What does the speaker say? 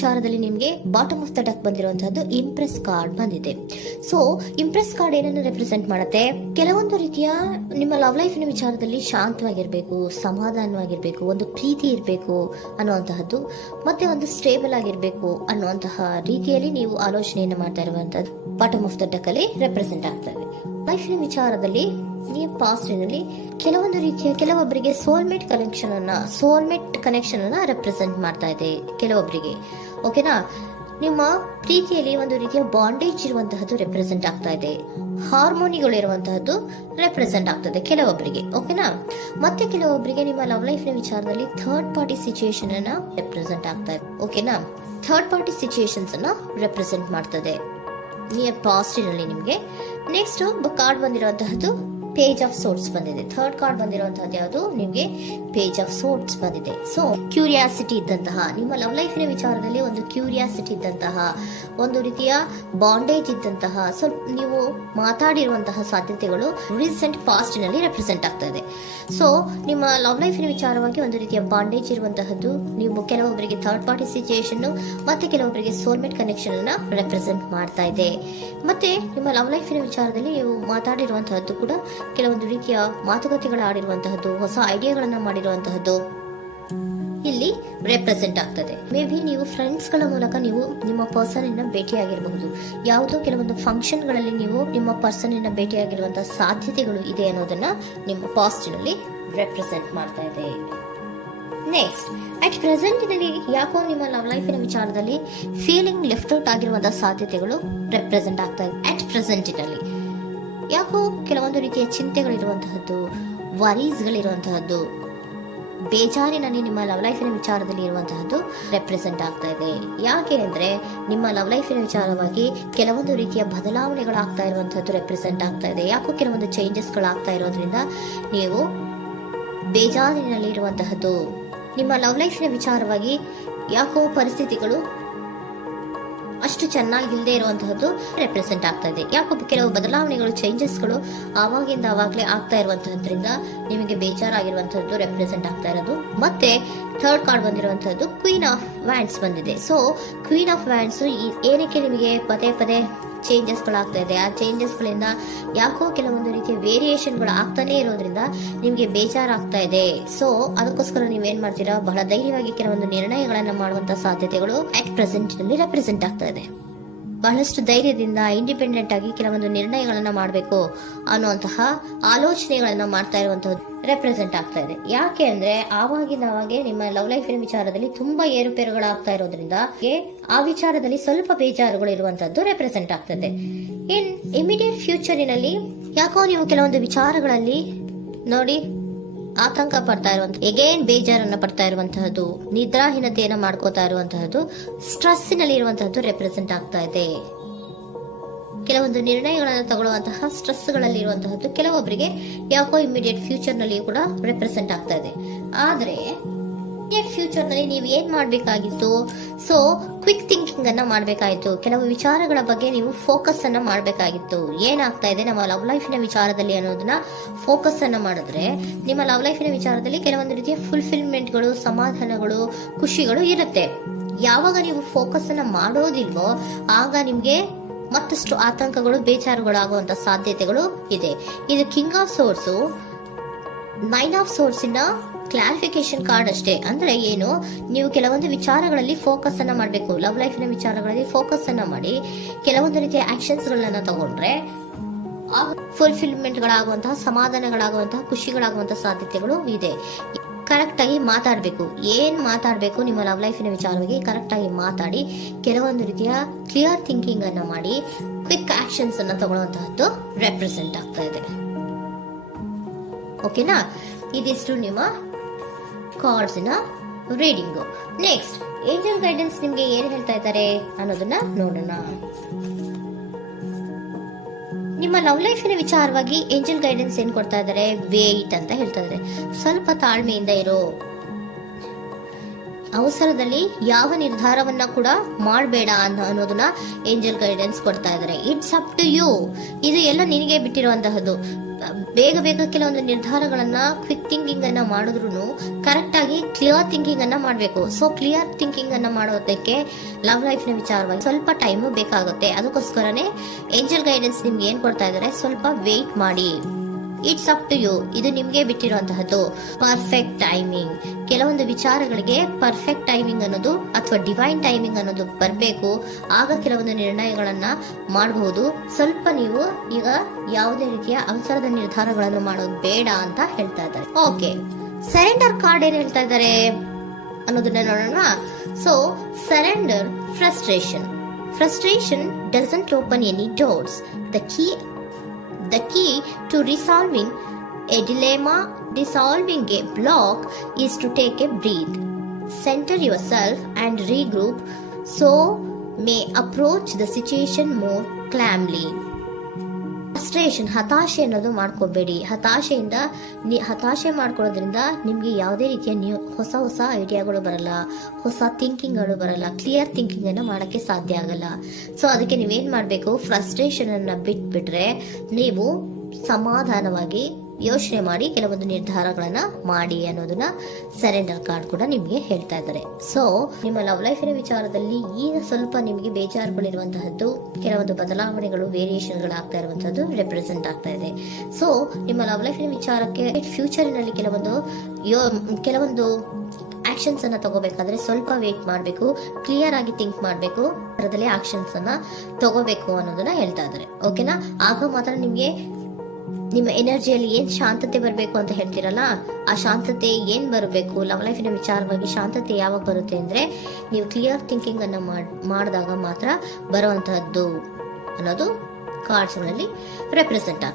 ವಿಚಾರದಲ್ಲಿ ನಿಮಗೆ bottom of the deck ಬಂದಿರುವಂತಹದ್ದು ಇಂಪ್ರೆಸ್ ಕಾರ್ಡ್ ಬಂದಿದೆ. ಸೊ ಇಂಪ್ರೆಸ್ ಕಾರ್ಡ್ ಏನನ್ನು ರೆಪ್ರೆಸೆಂಟ್ ಮಾಡುತ್ತೆ? ಕೆಲವೊಂದು ರೀತಿಯ ನಿಮ್ಮ ಲವ್ ಲೈಫಿನ ವಿಚಾರದಲ್ಲಿ ಶಾಂತವಾಗಿರ್ಬೇಕು, ಸಮಾಧಾನವಾಗಿರ್ಬೇಕು, ಒಂದು ಪ್ರೀತಿ ಇರಬೇಕು ಅನ್ನುವಂತಹದ್ದು, ಮತ್ತೆ ಒಂದು ಸ್ಟೇಬಲ್ ಆಗಿರ್ಬೇಕು ಅನ್ನುವಂತಹ ರೀತಿಯಲ್ಲಿ ನೀವು ಆಲೋಚನೆಯನ್ನು ಮಾಡ್ತಾ ಇರುವಂತಹದ್ದು ಬಾಟಮ್ ಆಫ್ ದ ಡೆಕ್ ಅಲ್ಲಿ ರೆಪ್ರೆಸೆಂಟ್ ಆಗ್ತದೆ. ಲೈಫಿನ ವಿಚಾರದಲ್ಲಿ ನೀವು ಪಾಸ್ಟಿನಲ್ಲಿ ಕೆಲವೊಂದು ರೀತಿಯ ಕೆಲವೊಬ್ಬರಿಗೆ ಸೋಲ್ಮೇಟ್ ಕನೆಕ್ಷನ್ ಅನ್ನ ರೆಪ್ರೆಸೆಂಟ್ ಮಾಡ್ತಾ ಇದೆ ಕೆಲವೊಬ್ಬರಿಗೆ. ಓಕೆನಾ? ನಿಮ್ಮ ಪ್ರೀತಿಯಲ್ಲಿ ಒಂದು ರೀತಿಯ ಬಾಂಡೇಜ್ ಇರುವಂತಹದ್ದು ರೆಪ್ರೆಸೆಂಟ್ ಆಗ್ತಾ ಇದೆ. ಹಾರ್ಮೋನಿಗಳು ಇರುವಂತಹದ್ದು ರೆಪ್ರೆಸೆಂಟ್ ಆಗ್ತದೆ ಕೆಲವೊಬ್ಬರಿಗೆ. ಓಕೆನಾ? ಮತ್ತೆ ಕೆಲವೊಬ್ಬರಿಗೆ ನಿಮ್ಮ ಲವ್ ಲೈಫ್ ನ ವಿಚಾರದಲ್ಲಿ ಥರ್ಡ್ ಪಾರ್ಟಿ ಸಿಚುಯೇಷನ್ ಅನ್ನ ರೆಪ್ರೆಸೆಂಟ್ ಆಗ್ತಾ ಇದೆ. ಓಕೆನಾ? ಥರ್ಡ್ ಪಾರ್ಟಿ ಸಿಚುಯೇಷನ್ಸ್ ಅನ್ನ ರೆಪ್ರೆಸೆಂಟ್ ಮಾಡ್ತದೆ ನಿಯರ್ ಪಾಸ್ಟಿನಲ್ಲಿ ನಿಮಗೆ. ನೆಕ್ಸ್ಟ್ ಕಾರ್ಡ್ ಬಂದಿರುವಂತಹದ್ದು ಪೇಜ್ ಆಫ್ ಸೋರ್ಟ್ಸ್ ಬಂದಿದೆ. ಥರ್ಡ್ ಕಾರ್ಡ್ ಬಂದಿರುವಂತಹದ್ದು ಯಾವುದು? ನಿಮಗೆ ಪೇಜ್ ಆಫ್ ಸೋರ್ಟ್ಸ್ ಬಂದಿದೆ. ಸೊ ಕ್ಯೂರಿಯಾಸಿಟಿ ಇದ್ದಂತಹ, ನಿಮ್ಮ ಲವ್ ಲೈಫಿನ ವಿಚಾರದಲ್ಲಿ ಒಂದು ಕ್ಯೂರಿಯಾಸಿಟಿ ಇದ್ದಂತಹ, ಒಂದು ರೀತಿಯ ಬಾಂಡೇಜ್ ಇದ್ದಂತಹ, ಸ್ವಲ್ಪ ನೀವು ಮಾತಾಡಿರುವಂತಹ ಸಾಧ್ಯತೆಗಳು ರೀಸೆಂಟ್ ಪಾಸ್ಟ್ ನಲ್ಲಿ ರೆಪ್ರೆಸೆಂಟ್ ಆಗ್ತಾ ಇದೆ. ಸೊ ನಿಮ್ಮ ಲವ್ ಲೈಫಿನ ವಿಚಾರವಾಗಿ ಒಂದು ರೀತಿಯ ಬಾಂಡೇಜ್ ಇರುವಂತಹದ್ದು, ನೀವು ಕೆಲವೊಬ್ಬರಿಗೆ ಥರ್ಡ್ ಪಾರ್ಟಿ ಸಿಚುಯೇಷನ್ ಮತ್ತೆ ಕೆಲವೊಬ್ಬರಿಗೆ ಸೋಲ್ಮೇಟ್ ಕನೆಕ್ಷನ್ ಅನ್ನ ರೆಪ್ರೆಸೆಂಟ್ ಮಾಡ್ತಾ ಇದೆ. ಮತ್ತೆ ನಿಮ್ಮ ಲವ್ ಲೈಫಿನ ವಿಚಾರದಲ್ಲಿ ನೀವು ಮಾತಾಡಿರುವಂತಹದ್ದು ಕೂಡ ಕೆಲವೊಂದು ರೀತಿಯ ಮಾತುಕತೆಗಳು ಆಡಿರುವಂತಹದ್ದು, ಹೊಸ ಐಡಿಯಾಗಳನ್ನ ಮಾಡಿರುವಂತಹದ್ದು ಇಲ್ಲಿ ರೆಪ್ರೆಸೆಂಟ್ ಆಗ್ತದೆ. ಮೇ ಬಿ ನೀವು ಫ್ರೆಂಡ್ಸ್ ಗಳ ಮೂಲಕ ನೀವು ನಿಮ್ಮ ಪರ್ಸನ್ ಅನ್ನ ಭೇಟಿಯಾಗಿರಬಹುದು. ಯಾವುದೋ ಕೆಲವೊಂದು ಫಂಕ್ಷನ್ ಗಳಲ್ಲಿ ನೀವು ನಿಮ್ಮ ಪರ್ಸನ್ ಅನ್ನ ಭೇಟಿಯಾಗಿರುವಂತಹ ಸಾಧ್ಯತೆಗಳು ಇದೆ ಅನ್ನೋದನ್ನ ನಿಮ್ಮ ಪಾಸ್ಟ್ ನಲ್ಲಿ ರೆಪ್ರೆಸೆಂಟ್ ಮಾಡ್ತಾ ಇದೆ. ನೆಕ್ಸ್ಟ್, ಅಟ್ ಪ್ರೆಸೆಂಟ್ ನಲ್ಲಿ ಯಾಕೋ ನಿಮ್ಮ ಲವ್ ಲೈಫಿನ ವಿಚಾರದಲ್ಲಿ ಫೀಲಿಂಗ್ ಲೆಫ್ಟ್ ಔಟ್ ಆಗಿರುವಂತಹ ಸಾಧ್ಯತೆಗಳು ರೆಪ್ರೆಸೆಂಟ್ ಆಗ್ತಾ ಇದೆ. ಅಟ್ ಪ್ರೆಸೆಂಟ್ ನಲ್ಲಿ ಯಾಕೋ ಕೆಲವೊಂದು ರೀತಿಯ ಚಿಂತೆಗಳಿರುವಂತಹದ್ದು, ವರೀಸ್ಗಳಿರುವಂತಹದ್ದು, ಬೇಜಾರಿನಲ್ಲಿ ನಿಮ್ಮ ಲವ್ ಲೈಫಿನ ವಿಚಾರದಲ್ಲಿ ಇರುವಂತಹದ್ದು ರೆಪ್ರೆಸೆಂಟ್ ಆಗ್ತಾ ಇದೆ. ಯಾಕೆ ಅಂದ್ರೆ ನಿಮ್ಮ ಲವ್ ಲೈಫಿನ ವಿಚಾರವಾಗಿ ಕೆಲವೊಂದು ರೀತಿಯ ಬದಲಾವಣೆಗಳಾಗ್ತಾ ಇರುವಂತಹದ್ದು ರೆಪ್ರೆಸೆಂಟ್ ಆಗ್ತಾ ಇದೆ. ಯಾಕೋ ಕೆಲವೊಂದು ಚೇಂಜಸ್ಗಳಾಗ್ತಾ ಇರೋದ್ರಿಂದ ನೀವು ಬೇಜಾರಿನಲ್ಲಿ ಇರುವಂತಹದ್ದು. ನಿಮ್ಮ ಲವ್ ಲೈಫಿನ ವಿಚಾರವಾಗಿ ಯಾಕೋ ಪರಿಸ್ಥಿತಿಗಳು ಅಷ್ಟು ಚೆನ್ನಾಗಿಲ್ಲದೆ ಇರುವಂತಹದ್ದು ರೆಪ್ರೆಸೆಂಟ್ ಆಗ್ತಾ ಇದೆ. ಯಾಕೋ ಕೆಲವು ಬದಲಾವಣೆಗಳು, ಚೇಂಜಸ್ಗಳು ಆವಾಗಿಂದ ಆವಾಗಲೇ ಆಗ್ತಾ ಇರುವಂತಹದ್ರಿಂದ ನಿಮಗೆ ಬೇಜಾರಾಗಿರುವಂತಹದ್ದು ರೆಪ್ರೆಸೆಂಟ್ ಆಗ್ತಾ ಇರೋದು. ಮತ್ತೆ ಥರ್ಡ್ ಕಾರ್ಡ್ ಬಂದಿರುವಂತಹದ್ದು ಕ್ವೀನ್ ಆಫ್ ವ್ಯಾಂಡ್ಸ್ ಬಂದಿದೆ. ಸೊ ಕ್ವೀನ್ ಆಫ್ ವ್ಯಾಂಡ್ಸ್ ಏನಕ್ಕೆ ನಿಮಗೆ ಪದೇ ಪದೇ ಚೇಂಜಸ್ಗಳಾಗ್ತಾ ಇದೆ? ಆ ಚೇಂಜಸ್ಗಳಿಂದ ಯಾಕೋ ಕೆಲವೊಂದು ರೀತಿಯ ವೇರಿಯೇಷನ್ಗಳು ಆಗ್ತಾನೆ ಇರೋದ್ರಿಂದ ನಿಮಗೆ ಬೇಜಾರಾಗ್ತಾ ಇದೆ. ಸೊ ಅದಕ್ಕೋಸ್ಕರ ನೀವೇನ್ ಮಾಡ್ತೀರಾ? ಬಹಳ ಧೈರ್ಯವಾಗಿ ಕೆಲವೊಂದು ನಿರ್ಣಯಗಳನ್ನ ಮಾಡುವಂತಹ ಸಾಧ್ಯತೆಗಳು ಅಟ್ ಪ್ರೆಸೆಂಟ್ ನಲ್ಲಿ ರೆಪ್ರೆಸೆಂಟ್ ಆಗ್ತಾ ಇದೆ. ಬಹಳಷ್ಟು ಧೈರ್ಯದಿಂದ ಇಂಡಿಪೆಂಡೆಂಟ್ ಆಗಿ ಕೆಲವೊಂದು ನಿರ್ಣಯಗಳನ್ನ ಮಾಡಬೇಕು ಅನ್ನುವಂತಹ ಆಲೋಚನೆಗಳನ್ನ ಮಾಡ್ತಾ ಇರುವಂತಹದ್ದು ರೆಪ್ರೆಸೆಂಟ್ ಆಗ್ತಾ ಇದೆ. ಯಾಕೆ ಅಂದ್ರೆ ಆವಾಗಿನ ಅವಾಗೆ ನಿಮ್ಮ ಲವ್ ಲೈಫಿನ ವಿಚಾರದಲ್ಲಿ ತುಂಬಾ ಏರುಪೇರುಗಳಾಗ್ತಾ ಇರೋದ್ರಿಂದ ಆ ವಿಚಾರದಲ್ಲಿ ಸ್ವಲ್ಪ ಬೇಜಾರುಗಳು ಇರುವಂತದ್ದು ರೆಪ್ರೆಸೆಂಟ್ ಆಗ್ತದೆ. ಇನ್ ಇಮಿಡಿಯೇಟ್ ಫ್ಯೂಚರಿನಲ್ಲಿ ಯಾಕೋ ನೀವು ಕೆಲವೊಂದು ವಿಚಾರಗಳಲ್ಲಿ ನೋಡಿ ಆತಂಕ ಪಡ್ತಾ ಇರುವಂತಹ, ಎಗೇನ್ ಬೇಜಾರನ್ನ ಪಡ್ತಾ ಇರುವಂತಹದ್ದು, ನಿದ್ರಾಹೀನತೆಯನ್ನ ಮಾಡ್ಕೋತಾ ಇರುವಂತಹದ್ದು, ಸ್ಟ್ರೆಸ್ಸಿನಲ್ಲಿ ಇರುವಂತಹದ್ದು ರೆಪ್ರೆಸೆಂಟ್ ಆಗ್ತಾ ಇದೆ. ಕೆಲವೊಂದು ನಿರ್ಣಯಗಳನ್ನು ತಗೊಳ್ಳುವಂತಹ ಸ್ಟ್ರೆಸ್ಗಳಲ್ಲಿ ಇರುವಂತಹದ್ದು ಕೆಲವೊಬ್ಬರಿಗೆ ಯಾಕೋ ಇಮಿಡಿಯೇಟ್ ಫ್ಯೂಚರ್ ನಲ್ಲಿ ಕೂಡ ರೆಪ್ರೆಸೆಂಟ್ ಆಗ್ತಾ ಇದೆ. ಆದ್ರೆ ಫ್ಯೂಚರ್ ನಲ್ಲಿ ನೀವು ಏನ್ ಮಾಡ್ಬೇಕಾಗಿತ್ತು? ಸೊ ಕ್ವಿಕ್ ಥಿಂಕಿಂಗ್ ಅನ್ನ ಮಾಡ್ಬೇಕಾಗಿತ್ತು. ಕೆಲವು ವಿಚಾರಗಳ ಬಗ್ಗೆ ನೀವು ಫೋಕಸ್ ಅನ್ನ ಮಾಡ್ಬೇಕಾಗಿತ್ತು. ಏನಾಗ್ತಾ ಇದೆ ನಮ್ಮ ಲವ್ ಲೈಫಿನ ವಿಚಾರದಲ್ಲಿ ಅನ್ನೋದನ್ನ ಫೋಕಸ್ ಅನ್ನ ಮಾಡಿದ್ರೆ ನಿಮ್ಮ ಲವ್ ಲೈಫಿನ ವಿಚಾರದಲ್ಲಿ ಕೆಲವೊಂದು ರೀತಿಯ ಫುಲ್ಫಿಲ್ಮೆಂಟ್ಗಳು, ಸಮಾಧಾನಗಳು, ಖುಷಿಗಳು ಇರುತ್ತೆ. ಯಾವಾಗ ನೀವು ಫೋಕಸ್ ಅನ್ನ ಮಾಡೋದಿಲ್ವೋ ಆಗ ನಿಮ್ಗೆ ಮತ್ತಷ್ಟು ಆತಂಕಗಳು, ಬೇಜಾರುಗಳು ಆಗುವಂತ ಸಾಧ್ಯತೆಗಳು ಇದೆ. ಇದು king of swords, nine of swords ಇನ್ನ ಕ್ಲಾರಿಫಿಕೇಶನ್ ಕಾರ್ಡ್ ಅಷ್ಟೇ. ಅಂದ್ರೆ ಏನು? ನೀವು ಕೆಲವೊಂದು ವಿಚಾರಗಳಲ್ಲಿ ಫೋಕಸ್ ಅನ್ನ ಮಾಡಬೇಕು. ಲವ್ ಲೈಫಿನ ವಿಚಾರಗಳಲ್ಲಿ ಫೋಕಸ್ ಅನ್ನ ಮಾಡಿ ಕೆಲವೊಂದು ರೀತಿಯ ಆಕ್ಷನ್ಸ್ ಗಳನ್ನ ತಗೊಂಡ್ರೆ ಫುಲ್ಫಿಲ್ಮೆಂಟ್ ಗಳಾಗುವಂತಹ, ಸಮಾಧಾನಗಳಾಗುವಂತಹ, ಖುಷಿಗಳಾಗುವಂತಹ ಸಾಧ್ಯತೆಗಳು ಇದೆ. ಕರೆಕ್ಟ್ ಆಗಿ ಮಾತಾಡಬೇಕು. ಏನ್ ಮಾತಾಡಬೇಕು ನಿಮ್ಮ ಲವ್ ಲೈಫಿನ ವಿಚಾರವಾಗಿ ಕರೆಕ್ಟ್ ಆಗಿ ಮಾತಾಡಿ ಕೆಲವೊಂದು ರೀತಿಯ ಕ್ಲಿಯರ್ ಥಿಂಕಿಂಗ್ ಅನ್ನ ಮಾಡಿ ಕ್ವಿಕ್ ಆಕ್ಷನ್ಸ್ ಅನ್ನ ತಗೊಳ್ಳುವಂತಹದ್ದು ರೆಪ್ರೆಸೆಂಟ್ ಆಗ್ತಾ ಇದೆ. ಓಕೆನಾ? ಇದಿಷ್ಟು ನಿಮ್ಮ ಕಾರ್ಡ್ಸ್ ನ ರೀಡಿಂಗ್. ನೆಕ್ಸ್ಟ್, ಏಂಜಲ್ ಗೈಡೆನ್ಸ್ ನಿಮ್ಗೆ ಏನ್ ಹೇಳ್ತಾ ಇದ್ದಾರೆ ಅನ್ನೋದನ್ನ ನೋಡೋಣ. ನಿಮ್ಮ ಲವ್ ಲೈಫಿನ ವಿಚಾರವಾಗಿ ಏಂಜಲ್ ಗೈಡೆನ್ಸ್ ಏನ್ ಕೊಡ್ತಾ ಇದ್ದಾರೆ? ವೇಟ್ ಅಂತ ಹೇಳ್ತಾ ಇದ್ದಾರೆ. ಸ್ವಲ್ಪ ತಾಳ್ಮೆಯಿಂದ ಇರೋ. ಅವಸರದಲ್ಲಿ ಯಾವ ನಿರ್ಧಾರವನ್ನ ಕೂಡ ಮಾಡಬೇಡ ಅನ್ನೋದನ್ನ ಏಂಜಲ್ ಗೈಡೆನ್ಸ್ ಕೊಡ್ತಾ ಇದ್ದಾರೆ. It's up to you. ಇದು ಎಲ್ಲ ನಿನಗೆ ಬಿಟ್ಟಿರುವಂತಹದ್ದು. ಬೇಗ ಬೇಗ ಕೆಲವೊಂದು ನಿರ್ಧಾರಗಳನ್ನ ಕ್ವಿಕ್ ಥಿಂಕಿಂಗ್ ಅನ್ನ ಮಾಡಿದ್ರು ಕರೆಕ್ಟ್ ಆಗಿ ಕ್ಲಿಯರ್ ಥಿಂಕಿಂಗ್ ಅನ್ನ ಮಾಡಬೇಕು. ಸೊ ಕ್ಲಿಯರ್ ಥಿಂಕಿಂಗ್ ಅನ್ನ ಮಾಡೋದಕ್ಕೆ ಲವ್ ಲೈಫ್ ನ ವಿಚಾರವಾಗಿ ಸ್ವಲ್ಪ ಟೈಮ್ ಬೇಕಾಗುತ್ತೆ. ಅದಕ್ಕೋಸ್ಕರನೇ ಏಂಜಲ್ ಗೈಡೆನ್ಸ್ ನಿಮ್ಗೆ ಏನ್ ಕೊಡ್ತಾ ಇದಾರೆ, ಸ್ವಲ್ಪ ವೇಟ್ ಮಾಡಿ. ಇಟ್ಸ್ ಅಪ್ ಟು ಯು, ಇದು ನಿಮ್ಗೆ ಬಿಟ್ಟಿರುವಂತಹದ್ದು. ಪರ್ಫೆಕ್ಟ್ ಟೈಮಿಂಗ್, ಕೆಲವೊಂದು ವಿಚಾರಗಳಿಗೆ ಪರ್ಫೆಕ್ಟ್ ಟೈಮಿಂಗ್ ಅನ್ನೋದು ಅಥವಾ ಡಿವೈನ್ ಟೈಮಿಂಗ್ ಅನ್ನೋದು ಬರಬೇಕು. ಆಗ ಕೆಲವೊಂದು ನಿರ್ಣಯಗಳನ್ನ ಮಾಡಬಹುದು. ಸ್ವಲ್ಪ ನೀವು ಈಗ ಯಾವುದೇ ರೀತಿಯ ಅವಸರದ ನಿರ್ಧಾರಗಳನ್ನು ಮಾಡೋದು ಬೇಡ ಅಂತ ಹೇಳ್ತಾ ಇದ್ದಾರೆ. ಓಕೆ, ಸರೆಂಡರ್ ಕಾರ್ಡ್ ಏನ್ ಹೇಳ್ತಾ ಇದ್ದಾರೆ ಅನ್ನೋದನ್ನ ನೋಡೋಣ. So surrender frustration doesn't open any doors. The key to resolving a dilemma, dissolving a block, is to take a breath, center yourself and regroup, so may approach the situation more calmly. Frustration, ಹತಾಶೆ ಅನ್ನೋದು ಮಾಡ್ಕೋಬೇಡಿ. ಹತಾಶೆ ಮಾಡ್ಕೊಳ್ಳೋದ್ರಿಂದ ನಿಮ್ಗೆ ಯಾವುದೇ ರೀತಿಯ ಹೊಸ ಐಡಿಯಾಗಳು ಬರಲ್ಲ, ಹೊಸ ಥಿಂಕಿಂಗ್ಗಳು ಬರಲ್ಲ, ಕ್ಲಿಯರ್ ಥಿಂಕಿಂಗ್ ಅನ್ನ ಮಾಡಕ್ಕೆ ಸಾಧ್ಯ ಆಗಲ್ಲ. ಸೊ ಅದಕ್ಕೆ ನೀವೇನ್ ಮಾಡ್ಬೇಕು, ಫ್ರಸ್ಟ್ರೇಷನ್ ಅನ್ನ ಬಿಟ್ಬಿಟ್ರೆ ನೀವು ಸಮಾಧಾನವಾಗಿ ಯೋಚನೆ ಮಾಡಿ ಕೆಲವೊಂದು ನಿರ್ಧಾರಗಳನ್ನ ಮಾಡಿ ಅನ್ನೋದನ್ನ ಸರೆಂಡರ್ ಕಾರ್ಡ್ ಕೂಡ ನಿಮ್ಗೆ ಹೇಳ್ತಾ ಇದ್ದಾರೆ. ಸೊ ನಿಮ್ಮ ಲವ್ ಲೈಫಿನ ವಿಚಾರದಲ್ಲಿ ಈಗ ಸ್ವಲ್ಪ ನಿಮಗೆ ಬೇಜಾರುಗಳಿರುವಂತಹದ್ದು, ಕೆಲವೊಂದು ಬದಲಾವಣೆಗಳು, ವೇರಿಯೇಷನ್ಗಳು ಆಗ್ತಾ ಇರುವಂತಹದ್ದು ರೆಪ್ರೆಸೆಂಟ್ ಆಗ್ತಾ ಇದೆ. ಸೊ ನಿಮ್ಮ ಲವ್ ಲೈಫಿನ ವಿಚಾರಕ್ಕೆ ಫ್ಯೂಚರಿನಲ್ಲಿ ಕೆಲವೊಂದು ಆಕ್ಷನ್ಸ್ ಅನ್ನ ತಗೋಬೇಕಾದ್ರೆ ಸ್ವಲ್ಪ ವೇಟ್ ಮಾಡಬೇಕು, ಕ್ಲಿಯರ್ ಆಗಿ ಥಿಂಕ್ ಮಾಡಬೇಕು, ಅದರದಲ್ಲಿ ಆಕ್ಷನ್ಸ್ ಅನ್ನ ತಗೋಬೇಕು ಅನ್ನೋದನ್ನ ಹೇಳ್ತಾ ಇದ್ದಾರೆ. ಓಕೆನಾ? ಆಗ ಮಾತ್ರ ನಿಮ್ಗೆ ನಿಮ್ಮ ಎನರ್ಜಿಯಲ್ಲಿ ಏನ್ ಶಾಂತತೆ ಬರಬೇಕು ಅಂತ ಹೇಳ್ತೀರಲ್ಲ, ಆ ಶಾಂತತೆ ಏನ್ ಬರಬೇಕು, ಲವ್ ಲೈಫಿನ ವಿಚಾರವಾಗಿ ಶಾಂತತೆ ಯಾವಾಗ ಬರುತ್ತೆ ಅಂದ್ರೆ ನೀವು ಕ್ಲಿಯರ್ ಥಿಂಕಿಂಗ್ ಅನ್ನ ಮಾಡಿದಾಗ ಮಾತ್ರ ಬರುವಂತಹದ್ದು ಅನ್ನೋದು ಕಾರ್ಡ್ಸ್ ಗಳಲ್ಲಿ ರೆಪ್ರೆಸೆಂಟ್ ಆಗುತ್ತೆ.